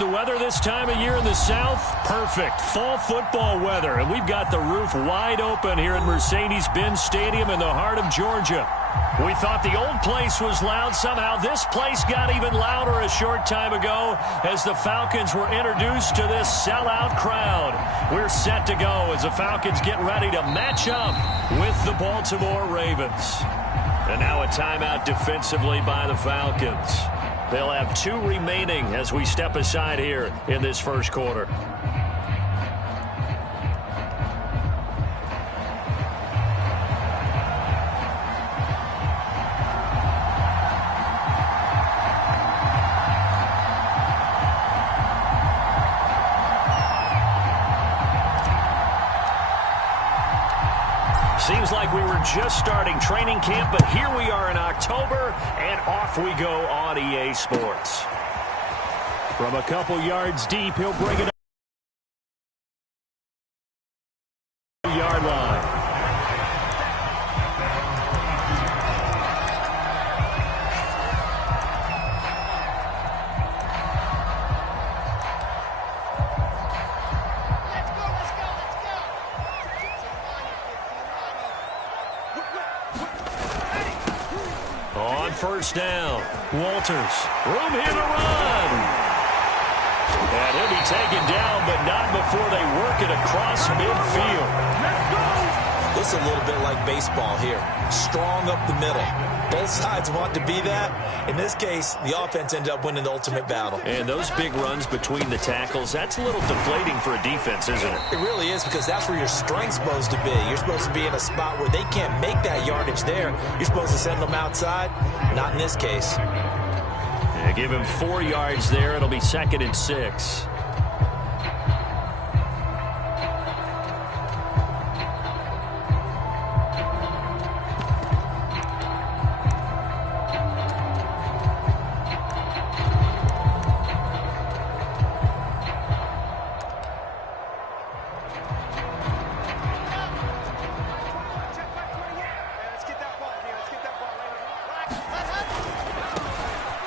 The weather this time of year in the South, perfect. Fall football weather. And we've got the roof wide open here at Mercedes-Benz Stadium in the heart of Georgia. We thought the old place was loud. Somehow this place got even louder a short time ago as the Falcons were introduced to this sellout crowd. We're set to go as the Falcons get ready to match up with the Baltimore Ravens. And now a timeout defensively by the Falcons. They'll have 2 remaining as we step aside here in this first quarter. Seems like we were just starting training camp, but here we are in October, and off we go on EA Sports. From a couple yards deep, he'll bring it up the yard line. First down. Walters. Room here to run. And he'll be taken down, but not before they work it across midfield. This is a little bit like baseball here. Strong up the middle. Both sides want to be that. In this case, the offense ended up winning the ultimate battle. And those big runs between the tackles, that's a little deflating for a defense, isn't it? It really is, because that's where your strength's supposed to be. You're supposed to be in a spot where they can't make that yardage there. You're supposed to send them outside. Not in this case. Yeah, give him 4 yards there. It'll be 2nd and 6.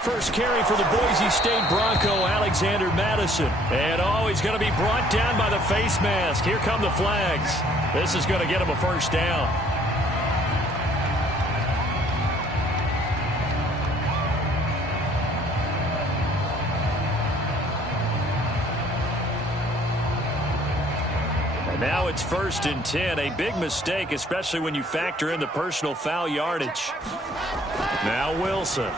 First carry for the Boise State Bronco, Alexander Madison. And he's going to be brought down by the face mask. Here come the flags. This is going to get him a first down. And now it's 1st and 10. A big mistake, especially when you factor in the personal foul yardage. Now Wilson.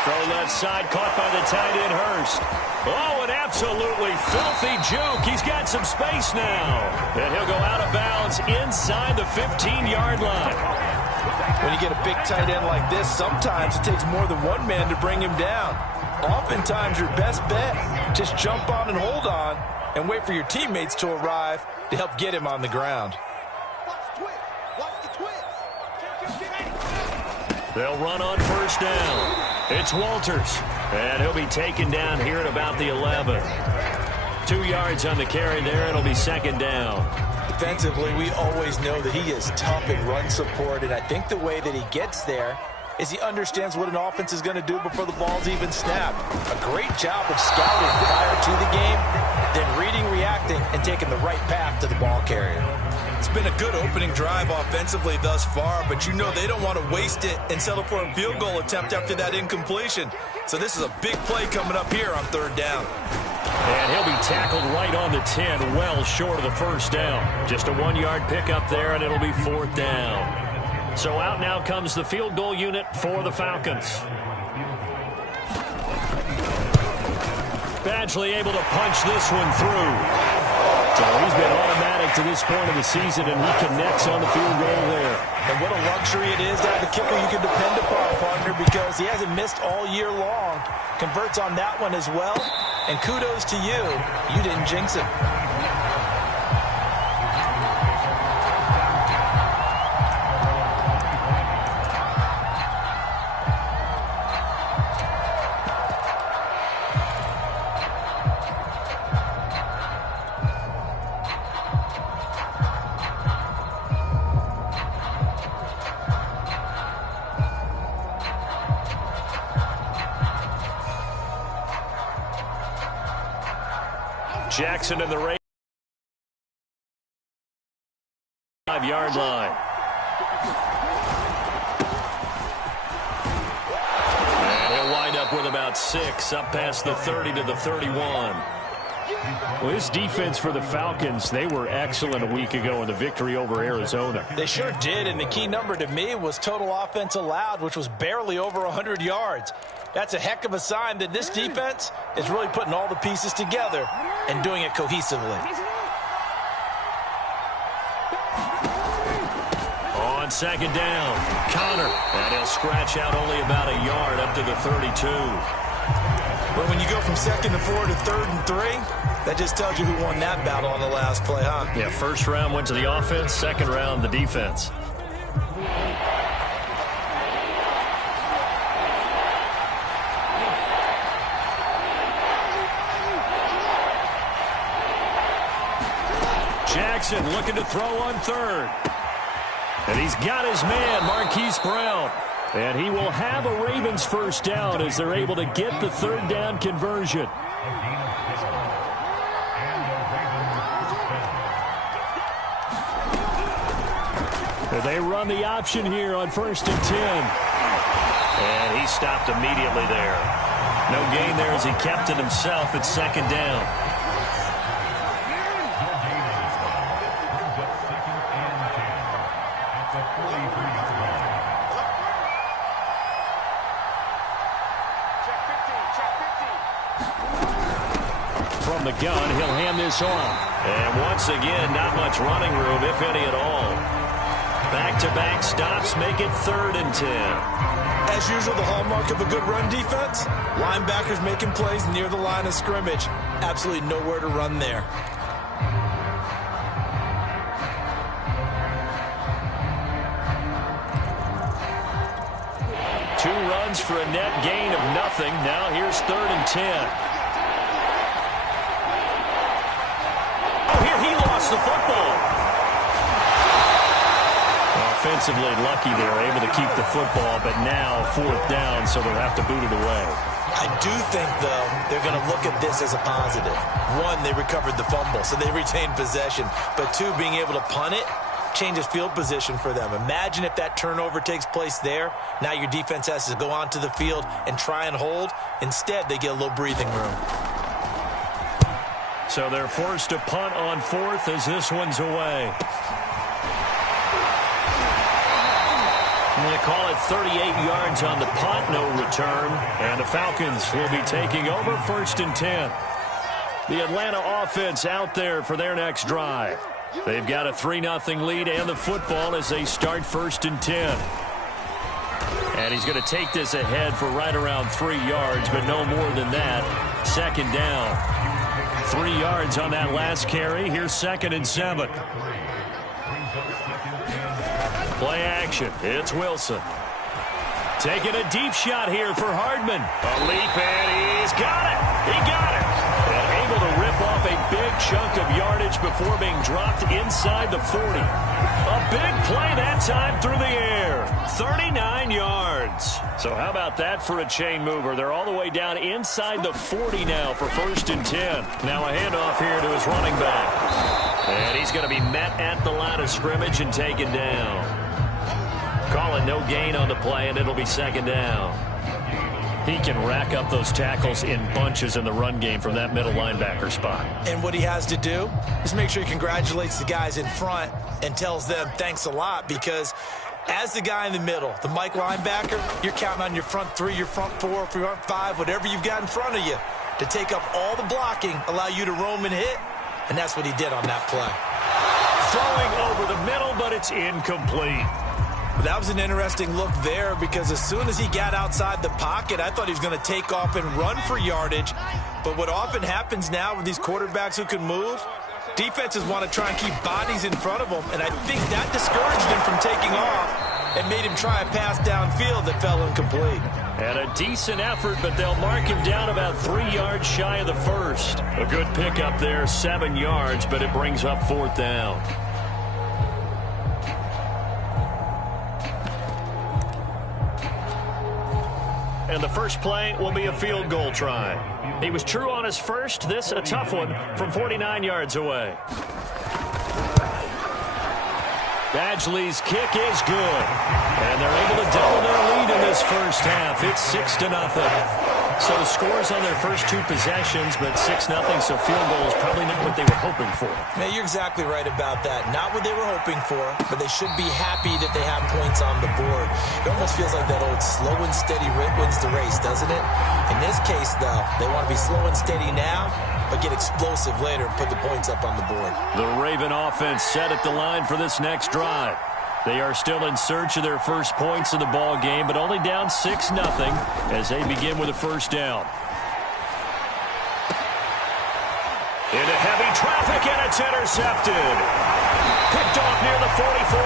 Throw left side, caught by the tight end, Hurst. Oh, an absolutely filthy juke. He's got some space now. And he'll go out of bounds inside the 15-yard line. When you get a big tight end like this, sometimes it takes more than one man to bring him down. Oftentimes, your best bet, just jump on and hold on and wait for your teammates to arrive to help get him on the ground. They'll run on first down. It's Walters, and he'll be taken down here at about the 11. 2 yards on the carry there. It'll be 2nd down. Defensively, we always know that he is tough in run support, and I think the way that he gets there is he understands what an offense is going to do before the ball's even snapped. A great job of scouting prior to the game, then reading, reacting, and taking the right path to the ball carrier. It's been a good opening drive offensively thus far, but you know they don't want to waste it and settle for a field goal attempt after that incompletion. So this is a big play coming up here on 3rd down. And he'll be tackled right on the 10, well short of the first down. Just a 1-yard pickup there, and it'll be 4th down. So out now comes the field goal unit for the Falcons. Badgley able to punch this one through. So he's been automatic to this point of the season, and he connects on the field goal there. And what a luxury it is to have a kicker you can depend upon, partner, because he hasn't missed all year long. Converts on that one as well, and kudos to you. You didn't jinx it. Jackson in the race. 5-yard line. And he'll wind up with about 6, up past the 30 to the 31. Well, this defense for the Falcons, they were excellent a week ago in the victory over Arizona. They sure did, and the key number to me was total offense allowed, which was barely over 100 yards. That's a heck of a sign that this defense is really putting all the pieces together and doing it cohesively. On second down, Connor, and he'll scratch out only about a yard up to the 32. But when you go from 2nd and 4 to 3rd and 3, that just tells you who won that battle on the last play, huh? Yeah, first round went to the offense, second round the defense. Jackson looking to throw on 3rd. And he's got his man, Marquise Brown. And he will have a Ravens first down as they're able to get the 3rd down conversion. They run the option here on 1st and 10. And he stopped immediately there. No gain there as he kept it himself at 2nd down. From the gun, he'll hand this off. And once again, not much running room, if any at all. Back-to-back stops make it 3rd and 10. As usual, the hallmark of a good run defense, linebackers making plays near the line of scrimmage. Absolutely nowhere to run there. Two runs for a net gain of nothing. Now here's 3rd and 10. Oh, here he lost the football. Offensively lucky they're able to keep the football, but now 4th down, so they'll have to boot it away. I do think, though, they're going to look at this as a positive. 1, they recovered the fumble, so they retained possession. But 2, being able to punt it changes field position for them. Imagine if that turnover takes place there. Now your defense has to go onto the field and try and hold. Instead, they get a little breathing room. So they're forced to punt on 4th as this one's away. They call it 38 yards on the punt, no return. And the Falcons will be taking over 1st and 10. The Atlanta offense out there for their next drive. They've got a 3-0 lead and the football as they start 1st and 10. And he's going to take this ahead for right around 3 yards, but no more than that. 2nd down. 3 yards on that last carry. Here's 2nd and 7. Play action. It's Wilson. Taking a deep shot here for Hardman. A leap, and he's got it. He got it. And able to rip off a big chunk of yardage before being dropped inside the 40. A big play that time through the air. 39 yards. So how about that for a chain mover? They're all the way down inside the 40 now for 1st and 10. Now a handoff here to his running back. And he's going to be met at the line of scrimmage and taken down. Calling no gain on the play, and it'll be 2nd down. He can rack up those tackles in bunches in the run game from that middle linebacker spot. And what he has to do is make sure he congratulates the guys in front and tells them thanks a lot, because as the guy in the middle, the Mike linebacker, you're counting on your front 3, your front 4, front 5, whatever you've got in front of you to take up all the blocking, allow you to roam and hit, and that's what he did on that play. Throwing over the middle, but it's incomplete. That was an interesting look there, because as soon as he got outside the pocket, I thought he was going to take off and run for yardage. But what often happens now with these quarterbacks who can move, defenses want to try and keep bodies in front of them, and I think that discouraged him from taking off and made him try a pass downfield that fell incomplete. And a decent effort, but they'll mark him down about 3 yards shy of the first. A good pickup there, 7 yards, but it brings up 4th down. and the first play will be a field goal try. He was true on his first. This a tough one from 49 yards away. Badgley's kick is good. And they're able to double their lead in this first half. It's 6-0. So scores on their first two possessions, but 6-0, so field goal is probably not what they were hoping for. Man, you're exactly right about that. Not what they were hoping for, but they should be happy that they have points on the board. It almost feels like that old slow and steady wins the race, doesn't it? In this case, though, they want to be slow and steady now, but get explosive later and put the points up on the board. The Raven offense set at the line for this next drive. They are still in search of their first points in the ball game, but only down 6-0 as they begin with a first down. Into heavy traffic, and it's intercepted. Picked off near the 44,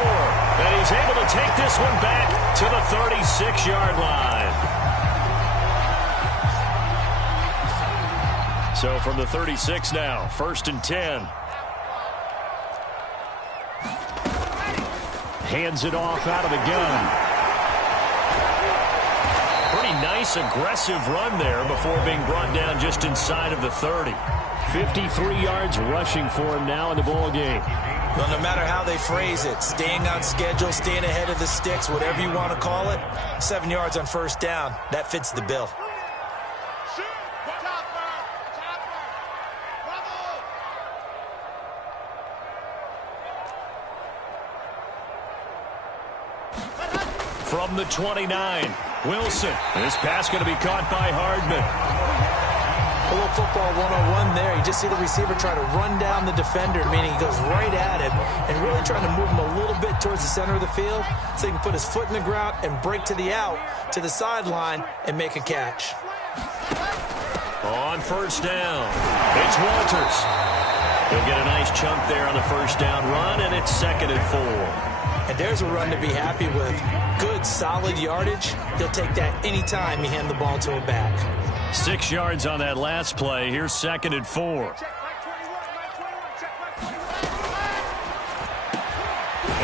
and he's able to take this one back to the 36-yard line. So from the 36 now, 1st and 10. Hands it off out of the gun. Pretty nice, aggressive run there before being brought down just inside of the 30. 53 yards rushing for him now in the ball game. Well, no matter how they phrase it, staying on schedule, staying ahead of the sticks, whatever you want to call it, 7 yards on first down, that fits the bill. From the 29, Wilson. This pass going to be caught by Hardman. A little football 101 there. You just see the receiver try to run down the defender, meaning he goes right at him and really trying to move him a little bit towards the center of the field so he can put his foot in the ground and break to the out, to the sideline, and make a catch. On first down, it's Walters. He'll get a nice chunk there on the first down run, and it's 2nd and 4. And there's a run to be happy with. Good, solid yardage. He'll take that anytime you hand the ball to a back. 6 yards on that last play. Here's 2nd and 4.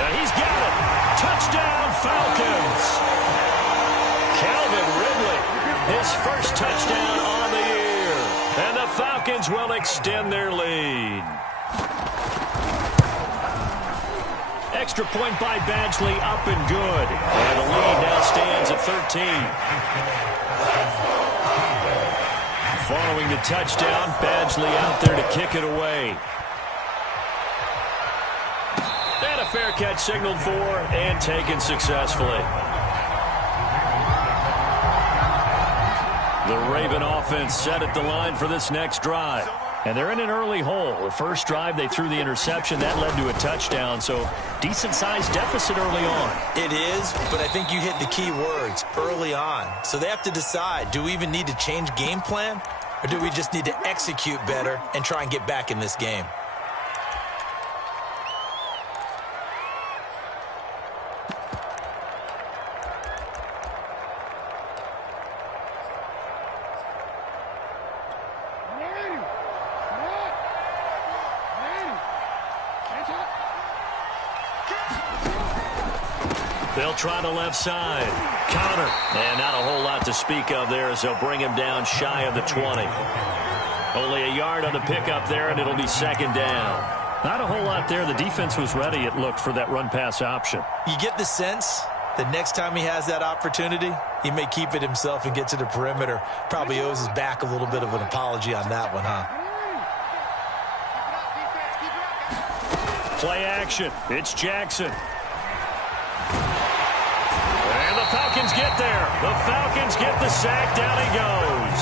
And he's got it. Touchdown, Falcons. Calvin Ridley, his first touchdown on the year. And the Falcons will extend their lead. Extra point by Badgley, up and good. And the lead now stands at 13. Following the touchdown, Badgley out there to kick it away. And a fair catch signaled for and taken successfully. The Raven offense set at the line for this next drive. And they're in an early hole. The first drive, they threw the interception. That led to a touchdown, so decent-sized deficit early on. It is, but I think you hit the key words, early on. So they have to decide, do we even need to change game plan? Or do we just need to execute better and try and get back in this game? They'll try the left side. Counter. And not a whole lot to speak of there as they'll bring him down shy of the 20. Only a yard on the pickup there, and it'll be 2nd down. Not a whole lot there. The defense was ready, it looked, for that run-pass option. You get the sense that next time he has that opportunity, he may keep it himself and get to the perimeter. Probably owes his back a little bit of an apology on that one, huh? Play action. It's Jackson. And the Falcons get there. The Falcons get the sack. Down he goes.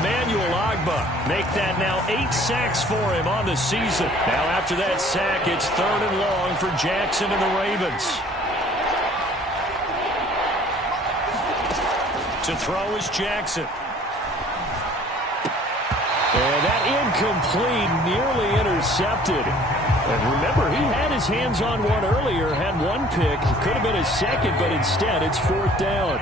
Emmanuel Ogbah make that now 8 sacks for him on the season. Now after that sack, it's 3rd and long for Jackson and the Ravens. To throw is Jackson. And that incomplete, nearly intercepted. And remember, he had his hands on one earlier, had one pick. Could have been his second, but instead it's 4th down.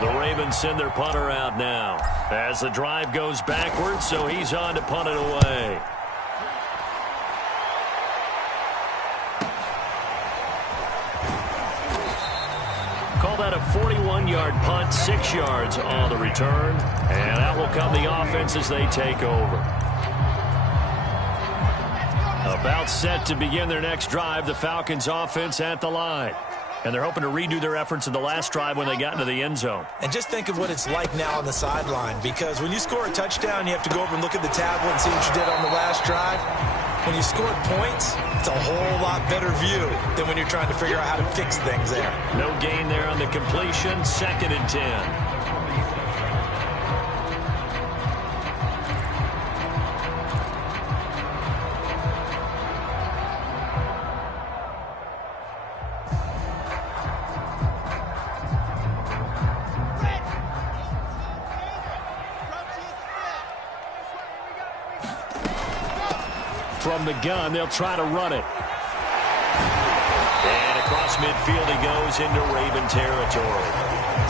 The Ravens send their punter out now as the drive goes backwards, so he's on to punt it away. call that a 41-yard punt, 6 yards on the return. And that will come the offense as they take over. About set to begin their next drive, the Falcons offense at the line. And they're hoping to redo their efforts in the last drive when they got into the end zone. And just think of what it's like now on the sideline, because when you score a touchdown, you have to go over and look at the tablet and see what you did on the last drive. When you scored points, it's a whole lot better view than when you're trying to figure out how to fix things there. No gain there on the completion, 2nd and 10. From the gun, they'll try to run it. And across midfield he goes into Raven territory.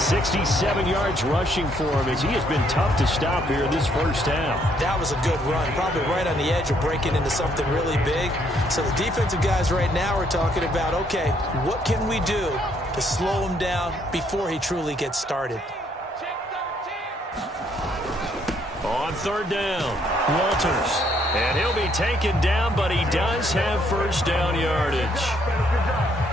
67 yards rushing for him as he has been tough to stop here in this first half. That was a good run, probably right on the edge of breaking into something really big. So the defensive guys right now are talking about, okay, what can we do to slow him down before he truly gets started? On 3rd down, Walters. And he'll be taken down, but he does have first down yardage.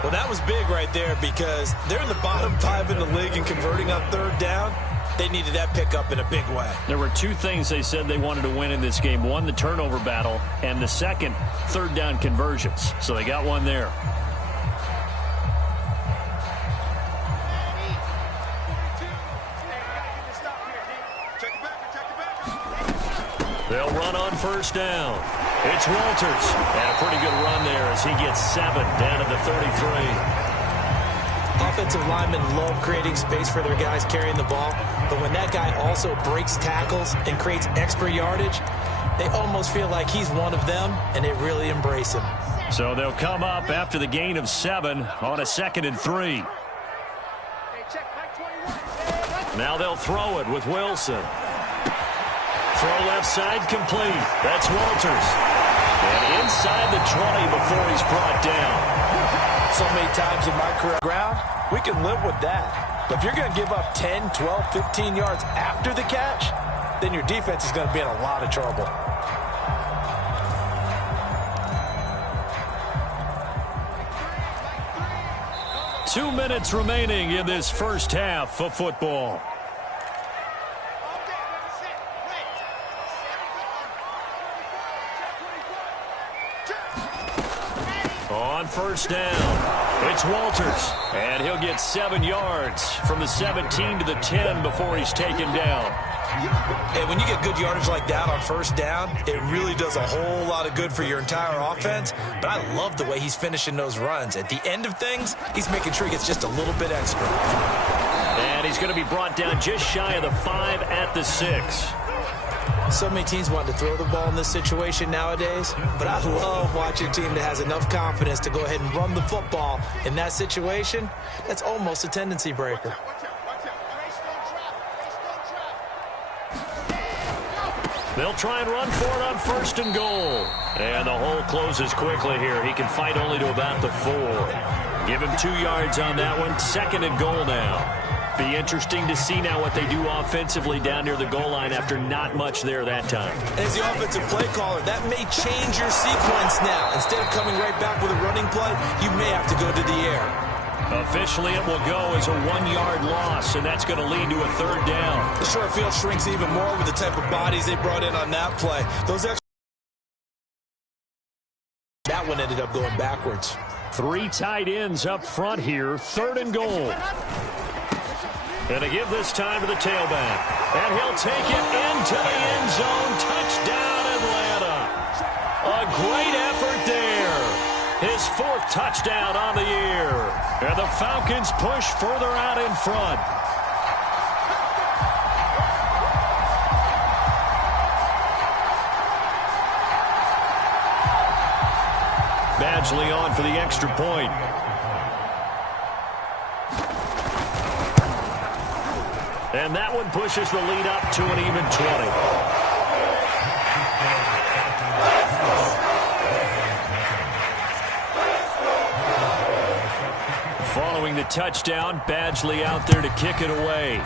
Well, that was big right there because they're in the bottom 5 in the league in converting on 3rd down. They needed that pickup in a big way. There were 2 things they said they wanted to win in this game. One, the turnover battle, and the second, 3rd down conversions. So they got one there. They'll run on 1st down. It's Walters. And a pretty good run there as he gets 7 down at the 33. Offensive linemen love creating space for their guys carrying the ball. But when that guy also breaks tackles and creates extra yardage, they almost feel like he's one of them, and they really embrace him. So they'll come up after the gain of 7 on a 2nd and 3. Now they'll throw it with Wilson. Throw left side complete. That's Walters. And inside the 20 before he's brought down. So many times in my career ground, we can live with that. But if you're going to give up 10, 12, 15 yards after the catch, then your defense is going to be in a lot of trouble. Two minutes remaining in this first half of football. On 1st down, it's Walters, and he'll get 7 yards from the 17 to the 10 before he's taken down. And when you get good yardage like that on 1st down, it really does a whole lot of good for your entire offense. But I love the way he's finishing those runs. At the end of things, he's making sure he gets just a little bit extra. And he's going to be brought down just shy of the 5 at the 6. So many teams want to throw the ball in this situation nowadays, but I love watching a team that has enough confidence to go ahead and run the football in that situation. That's almost a tendency breaker. They'll try and run for it on 1st and goal. And the hole closes quickly here. He can fight only to about the 4. Give him 2 yards on that one. 2nd and goal now. Be interesting to see now what they do offensively down near the goal line after not much there that time. As the offensive play caller, that may change your sequence now. Instead of coming right back with a running play, you may have to go to the air. Officially, it will go as a 1-yard loss, and that's going to lead to a 3rd down. The short field shrinks even more with the type of bodies they brought in on that play. Those extra... That one ended up going backwards. 3 tight ends up front here, 3rd and goal. And to give this time to the tailback. And he'll take it into the end zone. Touchdown, Atlanta. A great effort there. His 4th touchdown on the year. And the Falcons push further out in front. Badgley on for the extra point. And that one pushes the lead up to an even 20. Following the touchdown, Badgley out there to kick it away.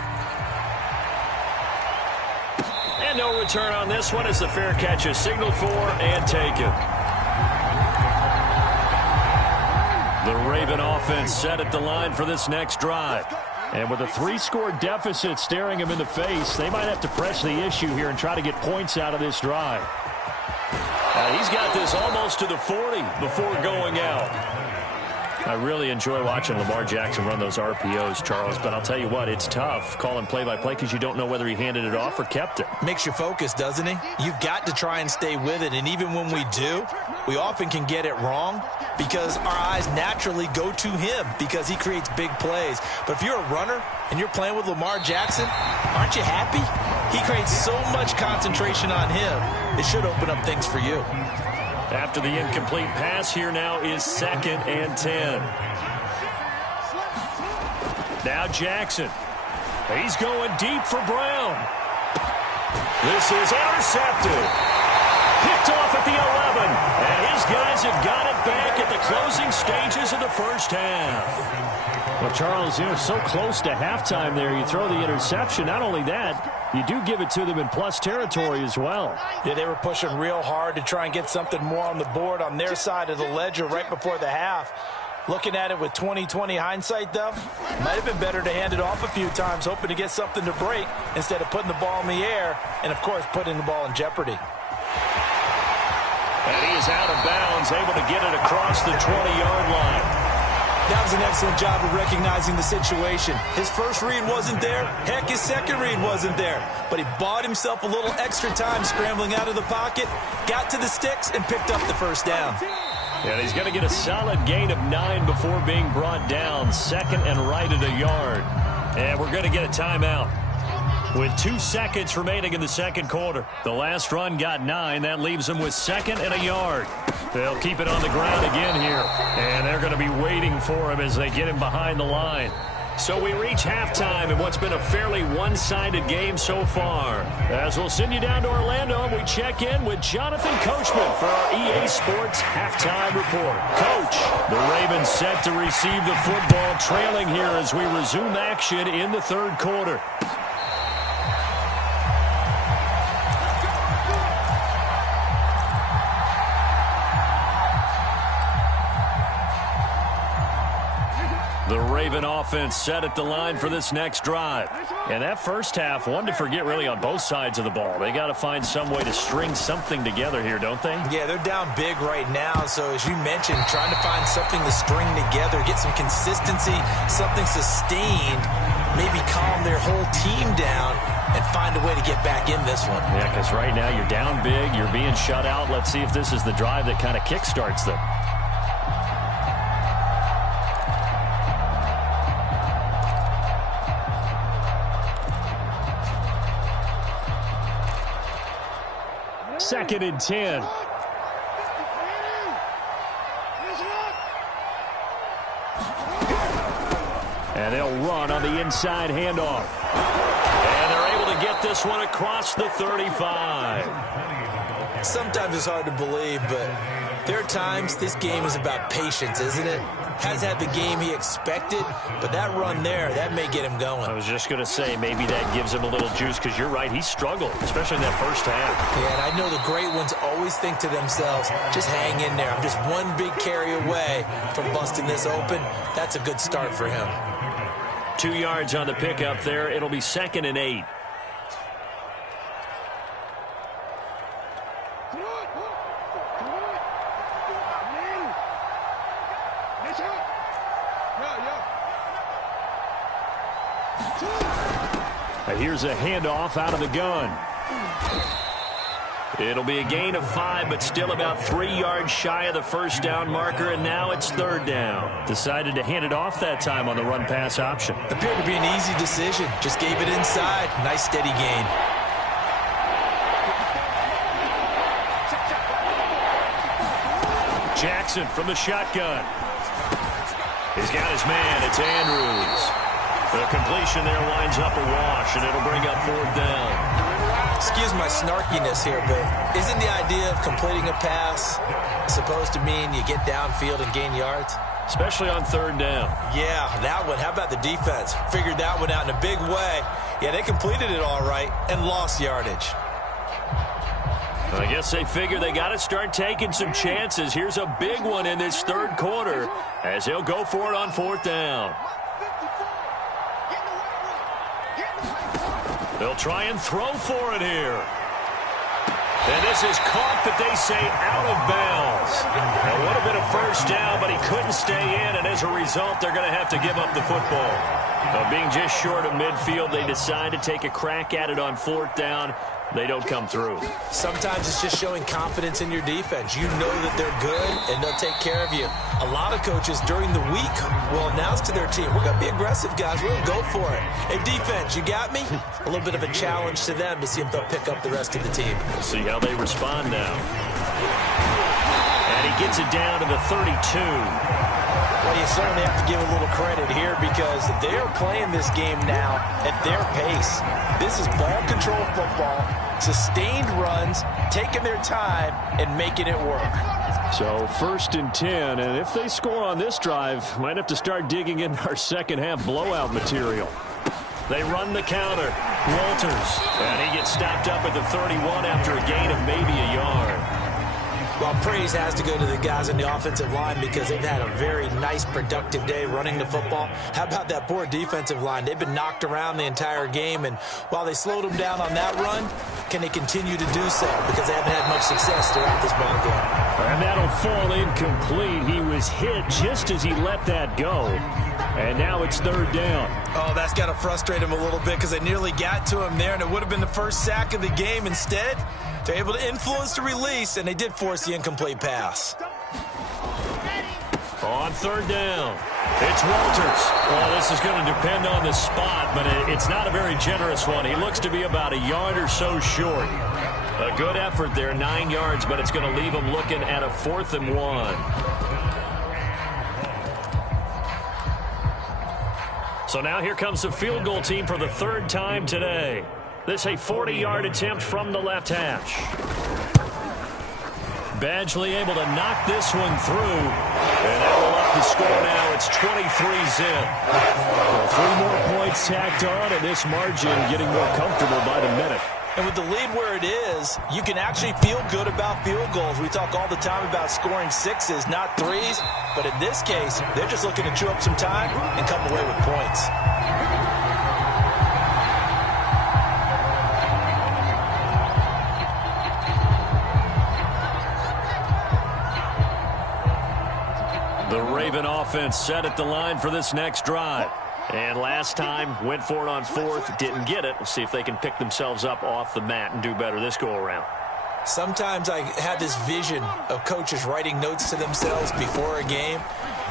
And no return on this one as the fair catch is signaled for and taken. The Raven offense set at the line for this next drive. And with a 3-score deficit staring him in the face, they might have to press the issue here and try to get points out of this drive. He's got this almost to the 40 before going out. I really enjoy watching Lamar Jackson run those RPOs, Charles, but I'll tell you what, it's tough calling play-by-play because you don't know whether he handed it off or kept it. Makes you focus, doesn't he? You've got to try and stay with it, and even when we do, we often can get it wrong because our eyes naturally go to him because he creates big plays. But if you're a runner and you're playing with Lamar Jackson, aren't you happy? He creates so much concentration on him, it should open up things for you. After the incomplete pass, here now is 2nd and 10. Now Jackson. He's going deep for Brown. This is intercepted. Picked off at the 11. And his guys have got it back at the closing stages of the first half. Well, Charles, so close to halftime there. You throw the interception. Not only that, you do give it to them in plus territory as well. Yeah, they were pushing real hard to try and get something more on the board on their side of the ledger right before the half. Looking at it with 20/20 hindsight, though, might have been better to hand it off a few times, hoping to get something to break instead of putting the ball in the air and, of course, putting the ball in jeopardy. And he is out of bounds, able to get it across the 20-yard line. That was an excellent job of recognizing the situation. His first read wasn't there. Heck, his second read wasn't there. But he bought himself a little extra time scrambling out of the pocket, got to the sticks, and picked up the first down. And he's going to get a solid gain of 9 before being brought down. 2nd and right at a yard. And we're going to get a timeout with 2 seconds remaining in the second quarter. The last run got 9. That leaves them with 2nd and a yard. They'll keep it on the ground again here. And they're going to be waiting for him as they get him behind the line. So we reach halftime in what's been a fairly one-sided game so far. As we'll send you down to Orlando, we check in with Jonathan Coachman for our EA Sports Halftime Report. Coach, the Ravens set to receive the football, trailing here as we resume action in the third quarter. The Raven offense set at the line for this next drive. And that first half, one to forget really on both sides of the ball. They got to find some way to string something together here, don't they? Yeah, they're down big right now. So as you mentioned, trying to find something to string together, get some consistency, something sustained, maybe calm their whole team down and find a way to get back in this one. Yeah, because right now you're down big, you're being shut out. Let's see if this is the drive that kind of kickstarts them. Second and 10. And they'll run on the inside handoff. And they're able to get this one across the 35. Sometimes it's hard to believe, but there are times this game is about patience, isn't it? Has had the game he expected, but that run there, that may get him going. I was just going to say, maybe that gives him a little juice, because you're right, he struggled, especially in that first half. Yeah, and I know the great ones always think to themselves, just hang in there. I'm just one big carry away from busting this open. That's a good start for him. 2 yards on the pickup there. It'll be 2nd and 8. Here's a handoff out of the gun. It'll be a gain of 5, but still about 3 yards shy of the first down marker, and now it's 3rd down. Decided to hand it off that time on the run-pass option. Appeared to be an easy decision. Just gave it inside. Nice steady gain. Jackson from the shotgun. He's got his man. It's Andrews. The completion there winds up a wash, and it'll bring up 4th down. Excuse my snarkiness here, but isn't the idea of completing a pass supposed to mean you get downfield and gain yards? especially on third down. Yeah, that one. How about the defense? Figured that one out in a big way. Yeah, they completed it all right and lost yardage. I guess they figure they got to start taking some chances. Here's a big one in this third quarter as he'll go for it on fourth down. They'll try and throw for it here. And this is caught, but they say out of bounds. It would have been a first down, but he couldn't stay in, and as a result, they're going to have to give up the football. Being just short of midfield, they decide to take a crack at it on fourth down. They don't come through. Sometimes it's just showing confidence in your defense. You know that they're good, and they'll take care of you. A lot of coaches during the week will announce to their team, we're going to be aggressive, guys. We're going to go for it. Hey, defense, you got me? A little bit of a challenge to them to see if they'll pick up the rest of the team. We'll see how they respond now. And he gets it down to the 32. Well, you certainly have to give a little credit here because they're playing this game now at their pace. This is ball control football, sustained runs, taking their time, and making it work. So 1st and 10, and if they score on this drive, might have to start digging in our second half blowout material. They run the counter. Walters, and he gets stopped up at the 31 after a gain of maybe a yard. Well, praise has to go to the guys in the offensive line because they've had a very nice, productive day running the football. How about that poor defensive line? They've been knocked around the entire game, and while they slowed them down on that run, can they continue to do so? Because they haven't had much success throughout this ball game. And that'll fall incomplete. He was hit just as he let that go. And now it's third down. Oh, that's got to frustrate him a little bit because they nearly got to him there, and it would have been the first sack of the game. Instead, they're able to influence the release, and they did force the incomplete pass. On third down, it's Walters. Well, this is going to depend on the spot, but it's not a very generous one. He looks to be about a yard or so short. A good effort there, 9 yards, but it's going to leave him looking at a 4th and 1. So now here comes the field goal team for the third time today. This a 40-yard attempt from the left hash. Badgley able to knock this one through. And that will up the score now. It's 23-zip. Well, 3 more points tacked on, and this margin getting more comfortable by the minute. And with the lead where it is, you can actually feel good about field goals. We talk all the time about scoring 6s, not 3s. But in this case, they're just looking to chew up some time and come away with points. The Raven offense set at the line for this next drive. And last time, went for it on 4th, didn't get it. We'll see if they can pick themselves up off the mat and do better this go-around. Sometimes I have this vision of coaches writing notes to themselves before a game.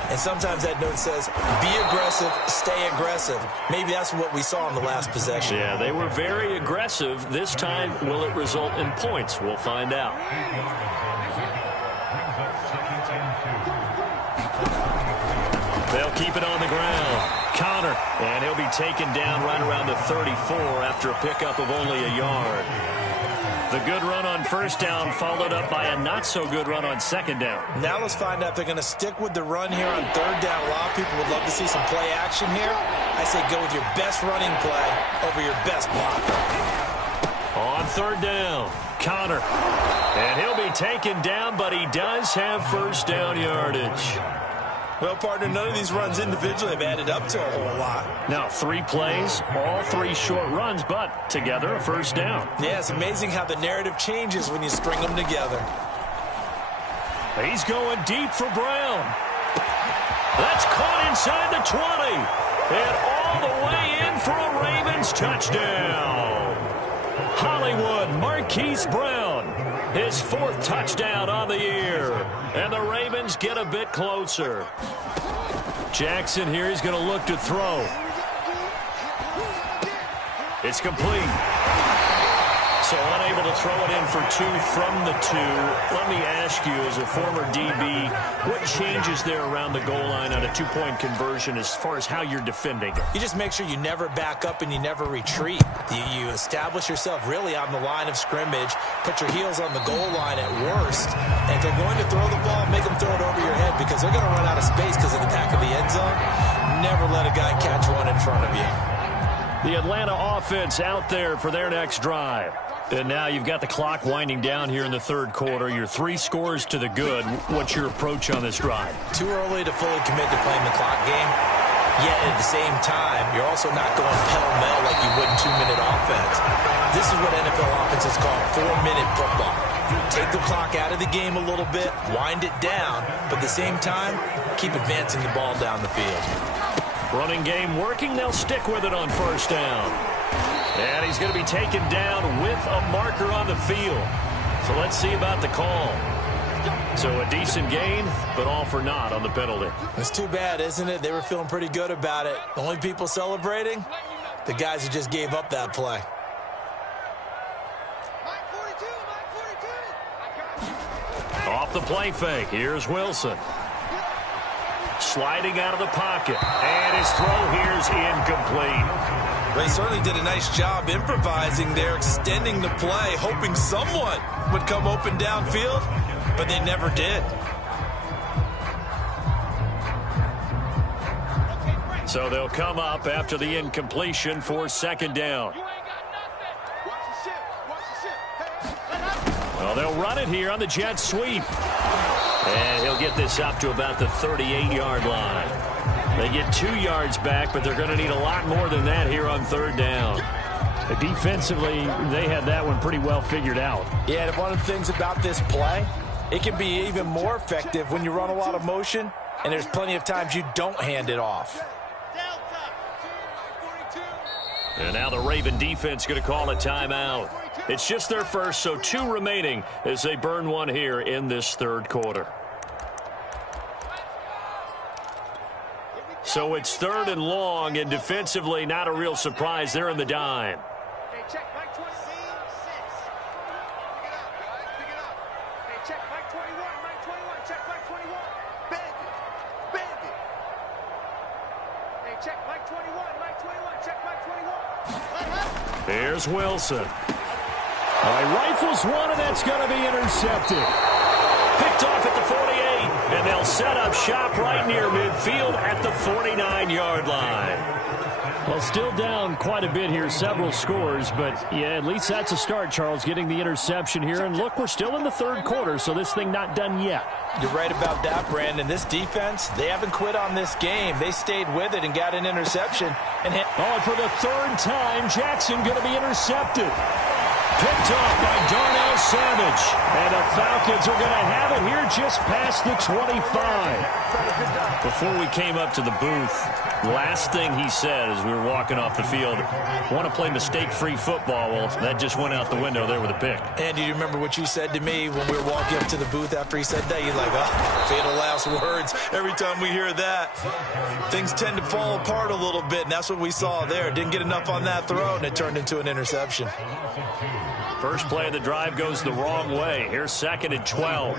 And sometimes that note says, be aggressive, stay aggressive. Maybe that's what we saw in the last possession. Yeah, they were very aggressive. This time, will it result in points? We'll find out. They'll keep it on the ground. Connor, and he'll be taken down right around the 34 after a pickup of only a yard. The good run on first down followed up by a not-so-good run on second down. Now let's find out if they're going to stick with the run here on third down. A lot of people would love to see some play action here. I say go with your best running play over your best block. On third down, Connor. And he'll be taken down, but he does have first down yardage. Well, partner, none of these runs individually have added up to a whole lot. Now, 3 plays, all 3 short runs, but together a first down. Yeah, it's amazing how the narrative changes when you string them together. He's going deep for Brown. That's caught inside the 20. And all the way in for a Ravens touchdown. Hollywood Marquise Brown, his 4th touchdown on the year. And the Ravens get a bit closer. Jackson here, he's going to look to throw. It's complete. So unable to throw it in for 2 from the 2. Let me ask you, as a former DB, what changes there around the goal line on a 2-point conversion as far as how you're defending it? You just make sure you never back up and you never retreat. You establish yourself really on the line of scrimmage, put your heels on the goal line at worst, and if they're going to throw the ball, make them throw it over your head because they're going to run out of space because of the back of the end zone. Never let a guy catch one in front of you. The Atlanta offense out there for their next drive. And now you've got the clock winding down here in the third quarter. You're 3 scores to the good. What's your approach on this drive? Too early to fully commit to playing the clock game. Yet at the same time, you're also not going pell-mell like you would in 2-minute offense. This is what NFL offenses call 4-minute football. Take the clock out of the game a little bit, wind it down, but at the same time, keep advancing the ball down the field. Running game working. They'll stick with it on first down. And he's going to be taken down with a marker on the field. So let's see about the call. So a decent gain, but all for naught on the penalty. It's too bad, isn't it? They were feeling pretty good about it. The only people celebrating, the guys who just gave up that play. Off the play fake. Here's Wilson. Sliding out of the pocket. And his throw here's incomplete. They certainly did a nice job improvising there, extending the play, hoping someone would come open downfield, but they never did. So they'll come up after the incompletion for second down. Well, they'll run it here on the jet sweep. And he'll get this up to about the 38-yard line. They get 2 yards back, but they're going to need a lot more than that here on third down. Defensively, they had that one pretty well figured out. Yeah, and one of the things about this play, it can be even more effective when you run a lot of motion, and there's plenty of times you don't hand it off. And now the Raven defense going to call a timeout. It's just their first, so 2 remaining as they burn one here in this third quarter. So it's third and long, and defensively, not a real surprise. They're in the dime. Hey, check Mike 26. Pick it up. Hey, check Mike 21. Mike 21. Check Mike 21. Bandit. Hey, check Mike 21. Mike 21. Check Mike 21. Here's Wilson. All right, rifles one, and that's going to be intercepted. Picked off at the 48, and they'll set up shop right near midfield at the 49-yard line. Well, still down quite a bit here, several scores, but yeah, at least that's a start, Charles, getting the interception here. And look, we're still in the third quarter, so this thing not done yet. You're right about that, Brandon. This defense, they haven't quit on this game. They stayed with it and got an interception. And for the third time, Jackson going to be intercepted. Picked off by Darnell Savage. And the Falcons are going to have it here just past the 25. Before we came up to the booth, last thing he said as we were walking off the field, want to play mistake-free football. Well, that just went out the window there with a pick. And do you remember what you said to me when we were walking up to the booth after he said that? You're like, oh, fatal last words. Every time we hear that, things tend to fall apart a little bit, and that's what we saw there. Didn't get enough on that throw, and it turned into an interception. First play of the drive goes the wrong way. Here's second and 12.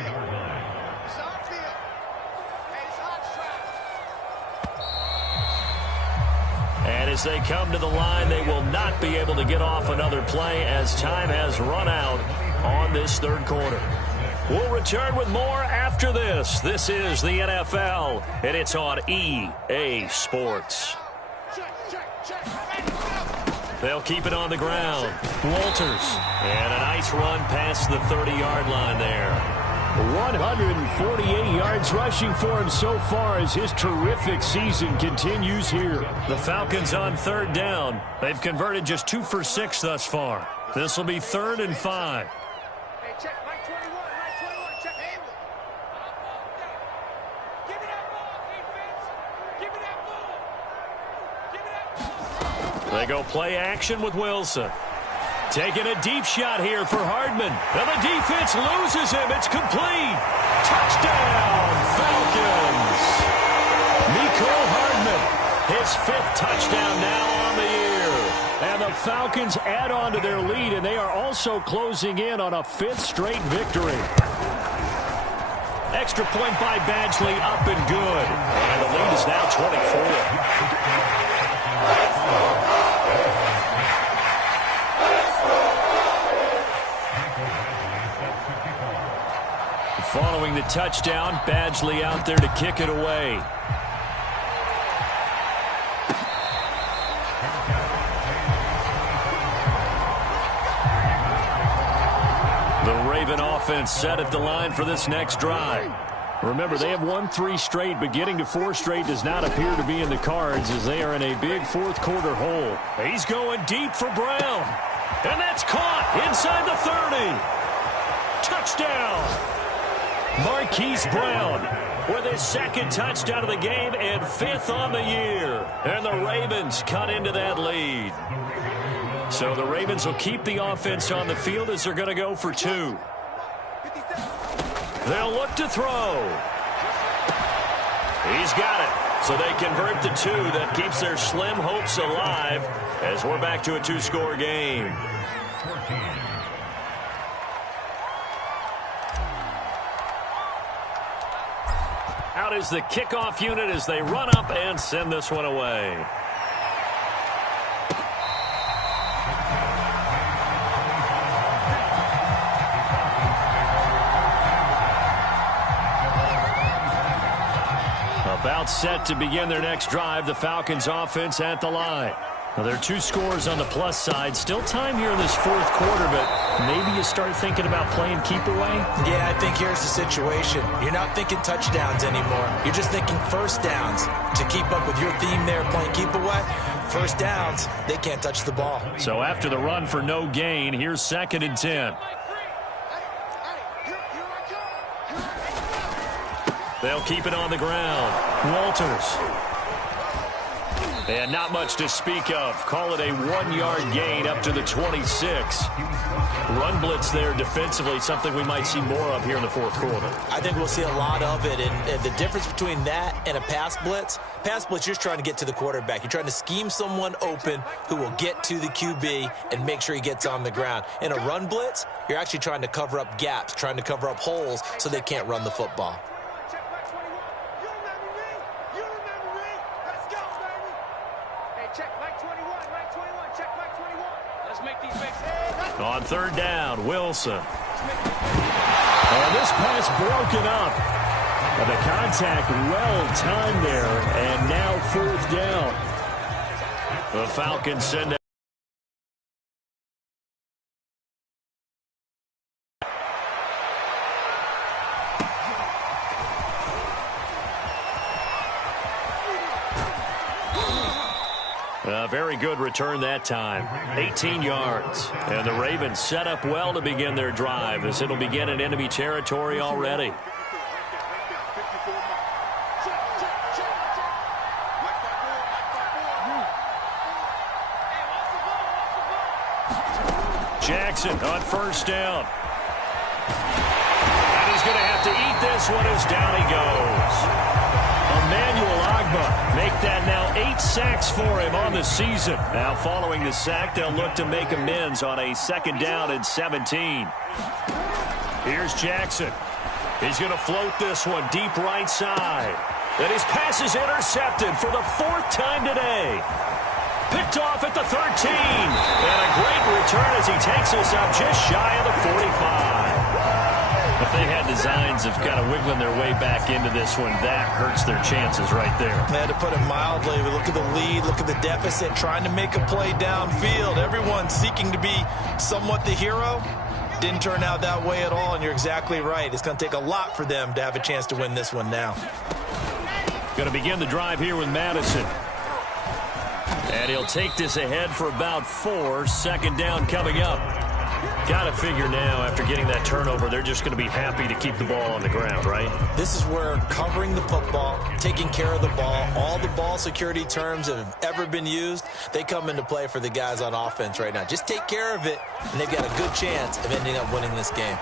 And as they come to the line, they will not be able to get off another play as time has run out on this third quarter. We'll return with more after this. This is the NFL, and it's on EA Sports. They'll keep it on the ground. Walters. And a nice run past the 30-yard line there. 148 yards rushing for him so far as his terrific season continues here. The Falcons on third down. They've converted just 2 for 6 thus far. This will be 3rd and 5. Hey, check Mike 21. Mike 21. Check Abel. Give me that ball, defense. Give me that ball. Give me that ball. They go play action with Wilson. Taking a deep shot here for Hardman. And the defense loses him. It's complete. Touchdown, Falcons. Mecole Hardman, his 5th touchdown now on the year. And the the Falcons add on to their lead, and they are also closing in on a 5th straight victory. Extra point by Badgley, up and good. And the lead is now 24. Following the touchdown, Badgley out there to kick it away. The Raven offense set at the line for this next drive. Remember, they have won 3 straight, but getting to 4 straight does not appear to be in the cards as they are in a big 4th quarter hole. He's going deep for Brown. And that's caught inside the 30. Touchdown! Marquise Brown with his 2nd touchdown of the game and 5th on the year. And the Ravens cut into that lead. So the Ravens will keep the offense on the field as they're going to go for 2. They'll look to throw. He's got it. So they convert the 2. That keeps their slim hopes alive as we're back to a 2-score game. Out is the kickoff unit as they run up and send this one away. About set to begin their next drive, the Falcons offense at the line. Now, there are 2 scores on the plus side. Still time here in this 4th quarter, but maybe you start thinking about playing keep away? Yeah, I think here's the situation. You're not thinking touchdowns anymore. You're just thinking first downs. To keep up with your theme there, playing keep away, first downs, they can't touch the ball. So after the run for no gain, here's 2nd and 10. They'll keep it on the ground. Walters. And not much to speak of. Call it a 1-yard gain up to the 26. Run blitz there defensively, something we might see more of here in the 4th quarter. I think we'll see a lot of it. And the difference between that and a pass blitz, you're just trying to get to the quarterback. You're trying to scheme someone open who will get to the QB and make sure he gets on the ground. In a run blitz, you're actually trying to cover up gaps, trying to cover up holes so they can't run the football. On 3rd down, Wilson. This pass broken up. And the contact well timed there. And now 4th down. The Falcons send out. A very good return that time. 18 yards. And the Ravens set up well to begin their drive as it'll begin in enemy territory already. Jackson on 1st down. And he's going to have to eat this one as down he goes. Emmanuel Ogbah make that now 8 sacks for him on the season. Now following the sack, they'll look to make amends on a 2nd down and 17. Here's Jackson. He's going to float this one deep right side. And his pass is intercepted for the 4th time today. Picked off at the 13. And a great return as he takes us up just shy of the 45. If they had designs of kind of wiggling their way back into this one, that hurts their chances right there. They had to put it mildly. We look at the lead, look at the deficit, trying to make a play downfield. Everyone seeking to be somewhat the hero. Didn't turn out that way at all, and you're exactly right. It's going to take a lot for them to have a chance to win this one now. Going to begin the drive here with Madison. And he'll take this ahead for about 4. 2nd down coming up. Got to figure now, after getting that turnover, they're just going to be happy to keep the ball on the ground, right? This is where covering the football, taking care of the ball, all the ball security terms that have ever been used, they come into play for the guys on offense right now. Just take care of it, and they've got a good chance of ending up winning this game.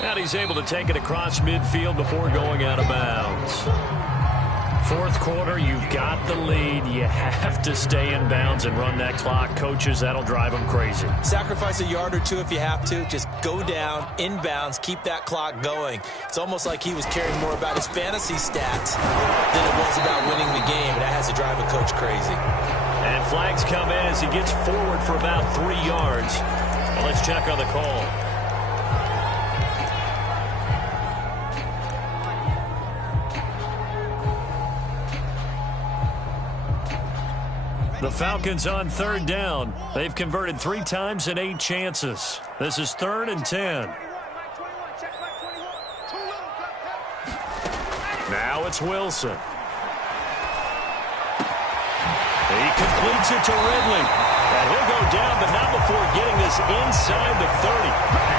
And he's able to take it across midfield before going out of bounds. Fourth quarter, you've got the lead. You have to stay in bounds and run that clock. Coaches, that'll drive them crazy. Sacrifice a yard or two if you have to. Just go down, in bounds, keep that clock going. It's almost like he was caring more about his fantasy stats than it was about winning the game. And that has to drive a coach crazy. And flags come in as he gets forward for about 3 yards. Well, let's check on the call. The Falcons on third down. They've converted 3 times in 8 chances. This is 3rd and 10. Now it's Wilson. He completes it to Ridley. And he'll go down, but not before getting this inside the 30.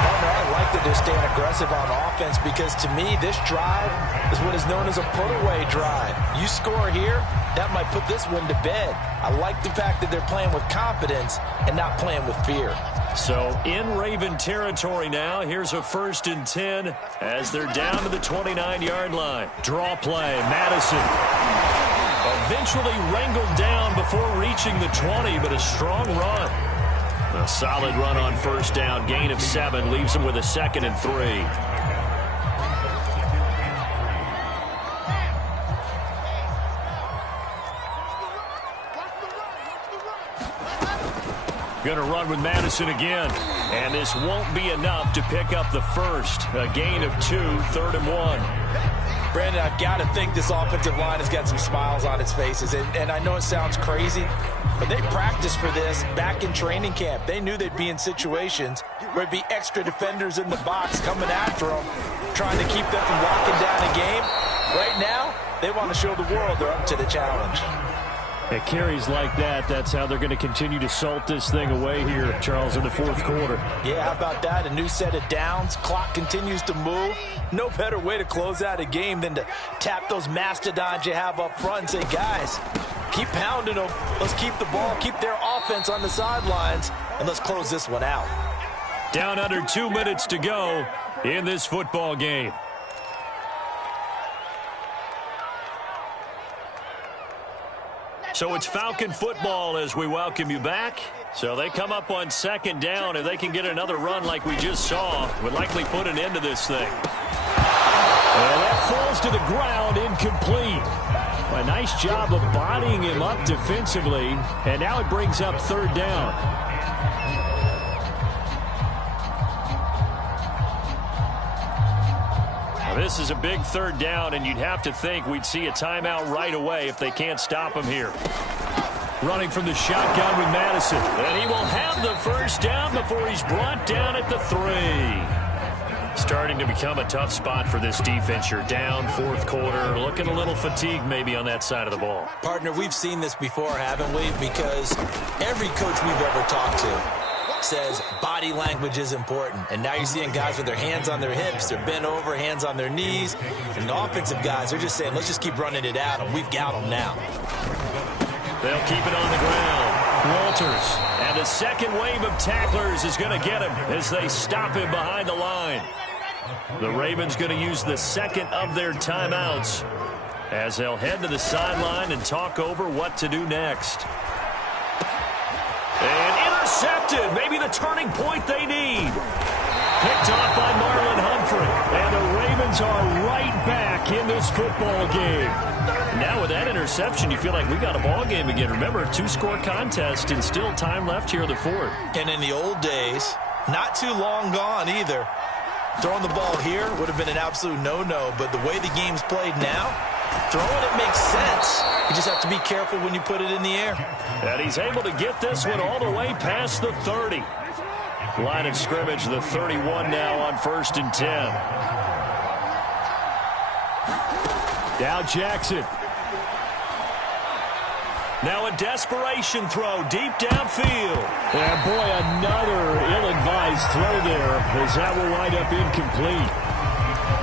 I like that they're staying aggressive on offense because, to me, this drive is what is known as a put-away drive. You score here, that might put this one to bed. I like the fact that they're playing with confidence and not playing with fear. So in Raven territory now, here's a 1st and 10 as they're down to the 29-yard line. Draw play, Madison. Eventually wrangled down before reaching the 20, but a strong run. A solid run on 1st down, gain of 7, leaves them with a 2nd and 3. Going to run with Madison again. And this won't be enough to pick up the first. A gain of 2, 3rd and 1. Brandon, I've got to think this offensive line has got some smiles on its faces. And I know it sounds crazy, but they practiced for this back in training camp. They knew they'd be in situations where it'd be extra defenders in the box coming after them, trying to keep them from locking down a game. Right now, they want to show the world they're up to the challenge. At carries like that, that's how they're going to continue to salt this thing away here, Charles, in the 4th quarter. Yeah, how about that? A new set of downs. Clock continues to move. No better way to close out a game than to tap those mastodons you have up front and say, guys, keep pounding them. Let's keep the ball, keep their offense on the sidelines, and let's close this one out. Down under 2 minutes to go in this football game. So it's Falcon football as we welcome you back. So they come up on 2nd down. If they can get another run like we just saw, would likely put an end to this thing. And that falls to the ground, incomplete. A nice job of bodying him up defensively. And now it brings up 3rd down. This is a big 3rd down, and you'd have to think we'd see a timeout right away if they can't stop him here. Running from the shotgun with Madison. And he will have the 1st down before he's brought down at the 3. Starting to become a tough spot for this defense. You're down 4th quarter. Looking a little fatigued maybe on that side of the ball. Partner, we've seen this before, haven't we? Because every coach we've ever talked to says body language is important. And now you're seeing guys with their hands on their hips, they're bent over, hands on their knees. And the offensive guys, they're just saying, let's just keep running it out, and we've got them now. They'll keep it on the ground. Walters. And the 2nd wave of tacklers is going to get him as they stop him behind the line. The Ravens going to use the 2nd of their timeouts as they'll head to the sideline and talk over what to do next. And intercepted. Maybe the turning point they need. Picked off by Marlon Humphrey. And the Ravens are right back in this football game. Now with that interception, you feel like we got a ball game again. Remember, 2-score contest and still time left here in the 4th. And in the old days, not too long gone either, throwing the ball here would have been an absolute no-no. But the way the game's played now, throwing it makes sense. You just have to be careful when you put it in the air. And he's able to get this one all the way past the 30. Line of scrimmage, the 31 now on 1st and 10. Now Jackson. Now a desperation throw deep downfield. And boy, another ill-advised throw there as that will wind up incomplete.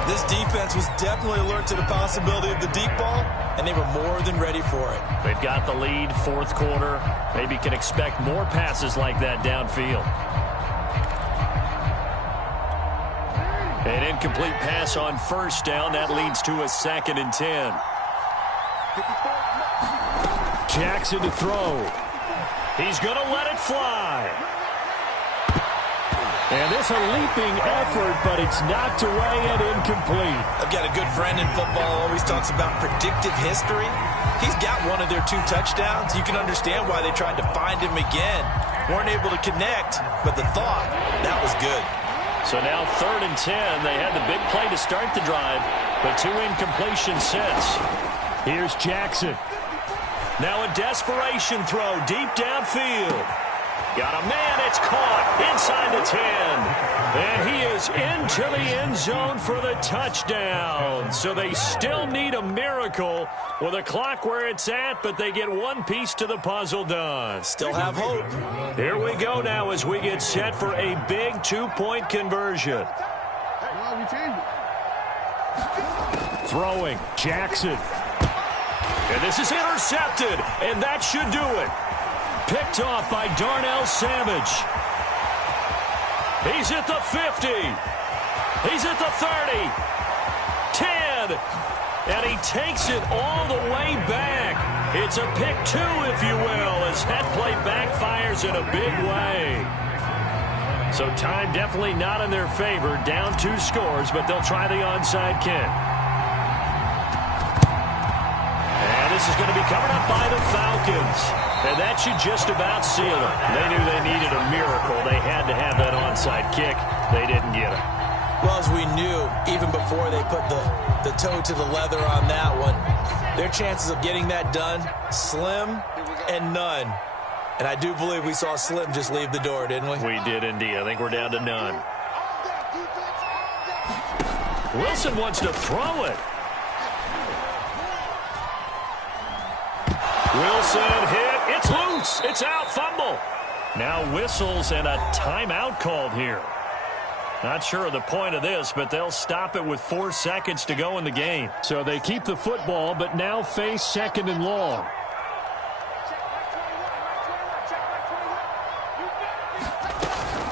This defense was definitely alert to the possibility of the deep ball, and they were more than ready for it. They've got the lead, 4th quarter. Maybe can expect more passes like that downfield. An incomplete pass on 1st down. That leads to a 2nd and 10. Jackson to throw. He's going to let it fly. And this a leaping effort, but it's knocked away and incomplete. I've got a good friend in football, always talks about predictive history. He's got one of their 2 touchdowns. You can understand why they tried to find him again. Weren't able to connect, but the thought, that was good. So now 3rd and 10. They had the big play to start the drive, but 2 incompletions since. Here's Jackson. Now a desperation throw deep downfield. Got a man, it's caught inside the 10. And he is into the end zone for the touchdown. So they still need a miracle with a clock where it's at, but they get one piece to the puzzle done. Still have hope. Here we go now as we get set for a big 2-point conversion. Throwing, Jackson. And this is intercepted, and that should do it. Picked off by Darnell Savage. He's at the 50. He's at the 30. 10. And he takes it all the way back. It's a pick 2, if you will, as that play backfires in a big way. So time definitely not in their favor. Down 2 scores, but they'll try the onside kick. And this is going to be covered up by the Falcons. And that should just about seal it. They knew they needed a miracle. They had to have that onside kick. They didn't get it. Well, as we knew, even before they put the toe to the leather on that one, their chances of getting that done, slim and none. And I do believe we saw Slim just leave the door, didn't we? We did indeed. I think we're down to none. Wilson wants to throw it. Wilson hit. It's loose. It's out. Fumble. Now whistles and a timeout called here. Not sure of the point of this, but they'll stop it with 4 seconds to go in the game. So they keep the football, but now face 2nd and long.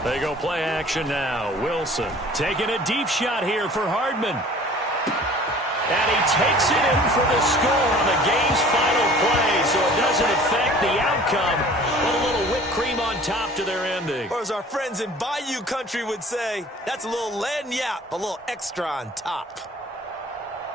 They go play action now. Wilson taking a deep shot here for Hardman. And he takes it in for the score on the game's final play, so it doesn't affect the outcome, but a little whipped cream on top to their ending. Or as our friends in Bayou country would say, that's a little lagniappe, a little extra on top.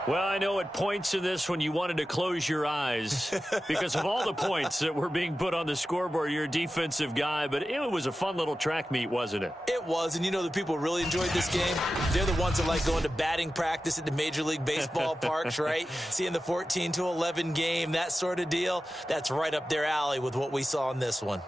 Well, I know at points in this when you wanted to close your eyes because of all the points that were being put on the scoreboard. You're a defensive guy, but it was a fun little track meet, wasn't it? It was, and you know the people who really enjoyed this game? They're the ones that like going to batting practice at the Major League Baseball parks, right? Seeing the 14-11 game, that sort of deal. That's right up their alley with what we saw in this one.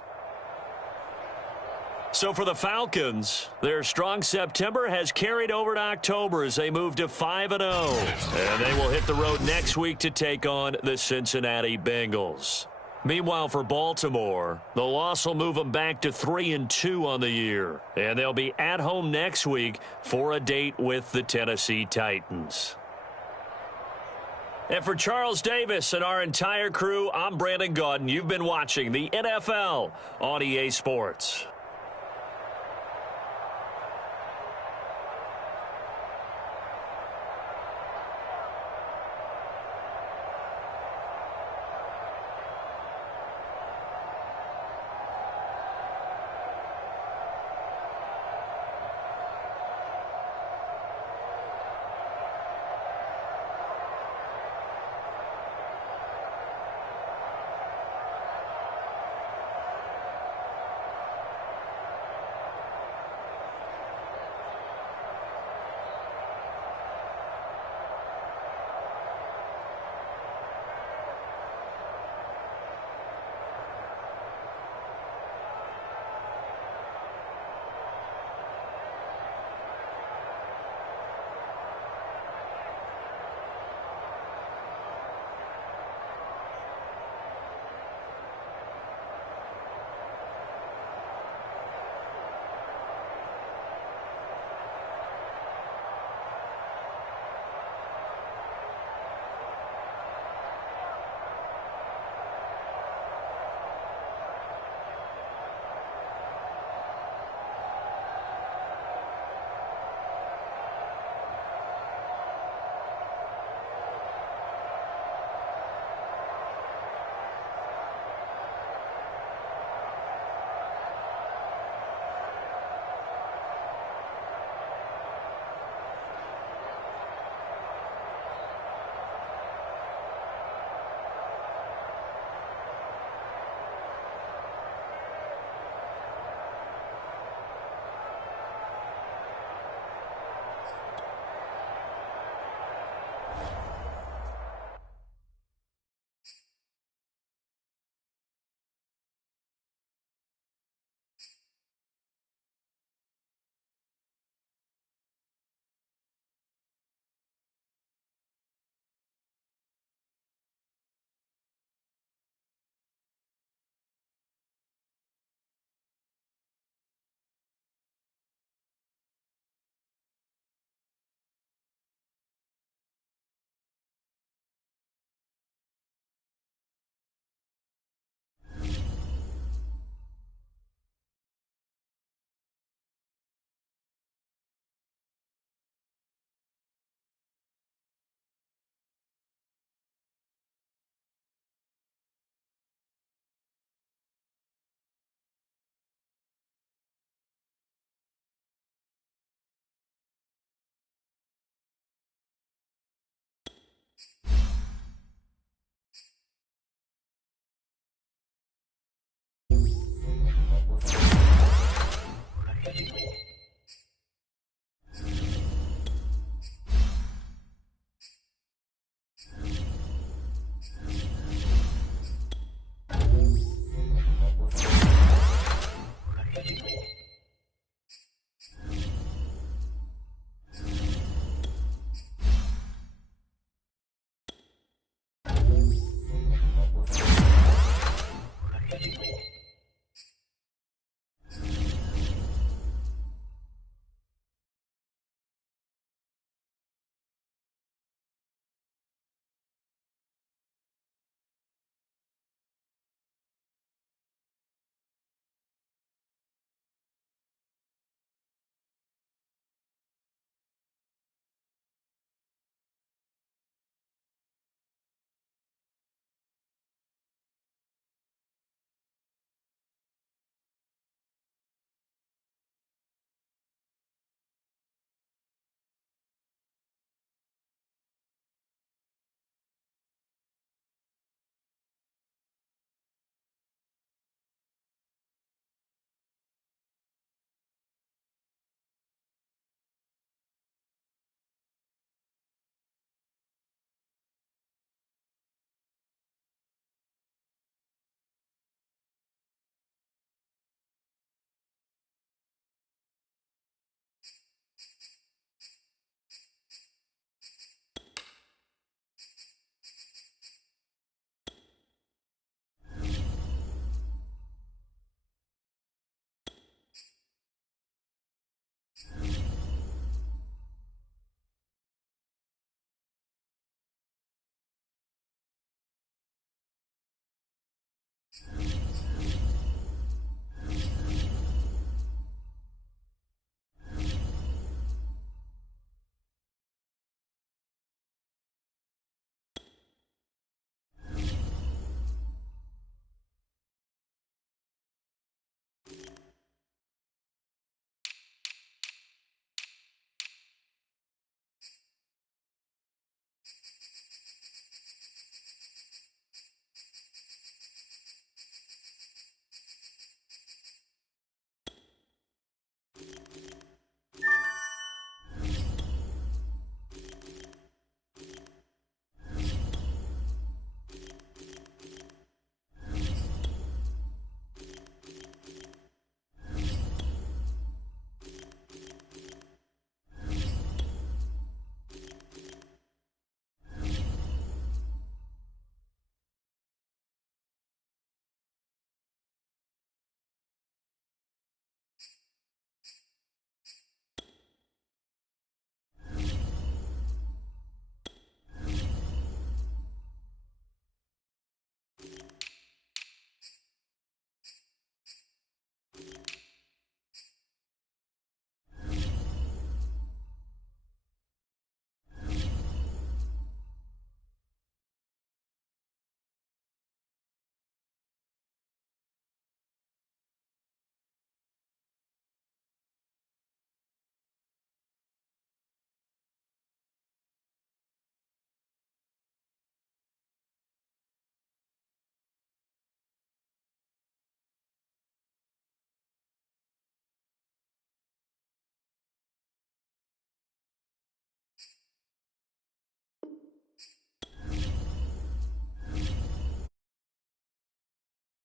So for the Falcons, their strong September has carried over to October as they move to 5-0. And they will hit the road next week to take on the Cincinnati Bengals. Meanwhile, for Baltimore, the loss will move them back to 3-2 on the year. And they'll be at home next week for a date with the Tennessee Titans. And for Charles Davis and our entire crew, I'm Brandon Gaudin. You've been watching the NFL on EA Sports.